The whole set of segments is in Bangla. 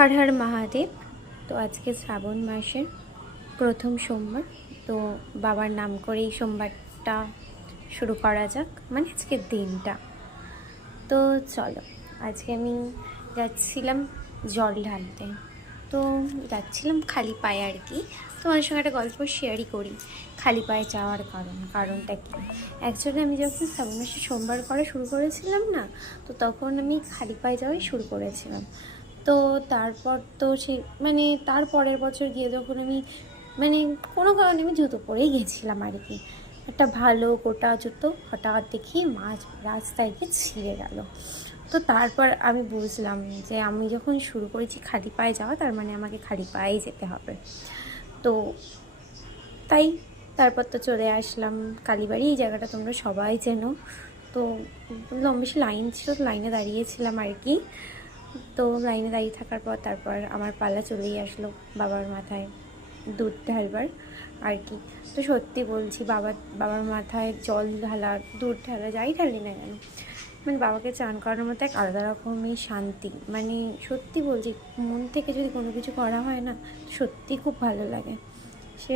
हर हर महादेव। तो आज के श्रावण मासेर प्रथम सोमवार, तो बाबार नाम करे सोमवारटा शुरू करा जाक, माने आजकेर दिनटा। तो चलो आज के आमी जाच्छिलाम जल ढालते, तो जाच्छिलाम खाली पाये आर कि। তোমাদের সঙ্গে একটা গল্প শেয়ারই করি খালি পায়ে যাওয়ার কারণটা কি। অ্যাকচুয়ালি আমি যখন শ্রাবণ মাসে সোমবার করা শুরু করেছিলাম না, তো তখন আমি খালি পায়ে যাওয়াই শুরু করেছিলাম। তো তারপর তো সেই মানে তার পরের বছর গিয়ে যখন আমি কোনো কারণে আমি জুতো পরেই গেছিলাম আর কি, একটা ভালো গোটা জুতো, হঠাৎ দেখি মাঝ রাস্তায় গিয়ে ছিঁড়ে গেল। তো তারপর আমি বুঝলাম যে আমি যখন শুরু করেছি খালি পায়ে যাওয়া, তার মানে আমাকে খালি পায়েই যেতে হবে। তো তাই তারপর তো চলে আসলাম কালীবাড়ি। এই জায়গাটা তোমরা সবাই চেনো। তো বেশি লাইন ছিল, লাইনে দাঁড়িয়েছিলাম আর কি। তো লাইনে দাঁড়িয়ে থাকার পর তারপর আমার পালা চলেই আসলো বাবার মাথায় দুধ ঢালবার আর কি। তো সত্যি বলছি, বাবার মাথায় জল ঢালা, দুধ ঢালা, যাই ঢালি না কেন, বাবাকে চান করানোর মতো এক আলাদা রকমই শান্তি। সত্যি বলছি, মন থেকে যদি কোনো কিছু করা হয় না, সত্যি খুব ভালো লাগে। সে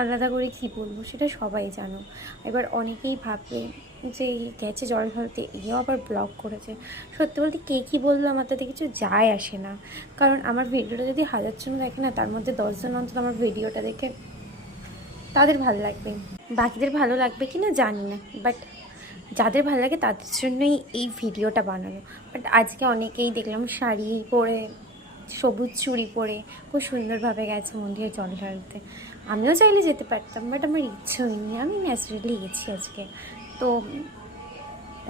আলাদা করে কী বলবো, সেটা সবাই জানো। এবার অনেকেই ভাববে যে গেছে জল ঢালতে, এও আবার ব্লগ করেছে। সত্যি বলতে কে কী বললো আমার তাতে কিছু যায় আসে না, কারণ আমার ভিডিওটা যদি 1000 জন দেখে না, তার মধ্যে 10 জন অন্তত আমার ভিডিওটা দেখে তাদের ভালো লাগবে। বাকিদের ভালো লাগবে কি না জানি না, বাট যাদের ভালো লাগে তাদের জন্যই এই ভিডিওটা বানানো। বাট আজকে অনেকেই দেখলাম শাড়ি পরে, সবুজ চুড়ি পরে খুব সুন্দরভাবে গেছে মন্দিরে জল ঢালতে। আমিও চাইলে যেতে পারতাম, বাট আমার ইচ্ছে হয়নি, আমি ন্যাচারালি গেছি আজকে। তো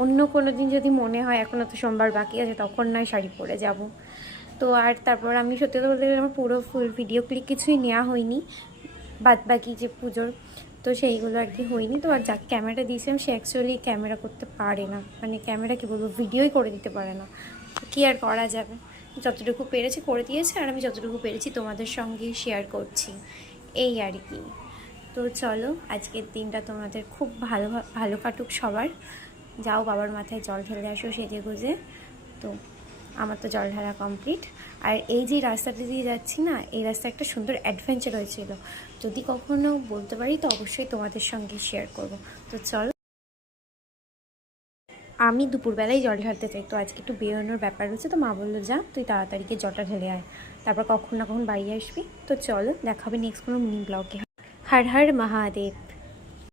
অন্য কোনো দিন যদি মনে হয়, এখনও তো সোমবার বাকি আছে, তখন নয় শাড়ি পরে যাব। তো আর তারপর আমি সত্যি কথা বলতে গেলে আমার পুরো ফুল ভিডিও ক্লিপ কিছুই নেওয়া হয়নি, বাদ বাকি যে পুজোর, তো সেইগুলো আর কি হয়নি। তো আর যাকে ক্যামেরাটা দিয়েছিলাম সে অ্যাকচুয়ালি ক্যামেরা করতে পারে না, ক্যামেরা কী বলবো, ভিডিওই করে দিতে পারে না। কী আর করা যাবে, যতটুকু পেরেছি করে দিয়েছে, আর আমি যতটুকু পেরেছি তোমাদের সঙ্গে শেয়ার করছি, এই আর কি। তো চলো আজকের দিনটা তোমাদের খুব ভালো কাটুক সবার। যাও বাবার মাথায় জল ঢেলে আসো সেজে গুজে। তো আমার তো জল ঢালা কমপ্লিট। আর এই যে রাস্তাটা দিয়ে যাচ্ছি না, এই রাস্তায় একটা সুন্দর অ্যাডভেঞ্চার হয়েছিল, যদি কখনো বলতে পারি তো অবশ্যই তোমাদের সঙ্গে শেয়ার করব। তো চলো, আমি দুপুরবেলায় জল ঢালতে চাই, তো আজকে একটু বেরোনোর ব্যাপার রয়েছে। তো মা বললো যা তুই তাড়াতাড়ি গিয়ে জলটা ঢেলে আয়, তারপর কখন না কখন বাড়ি আসবি। তো চলো, দেখা হবে নেক্সট কোনো মিনি ব্লগে। হর হর মহাদেব।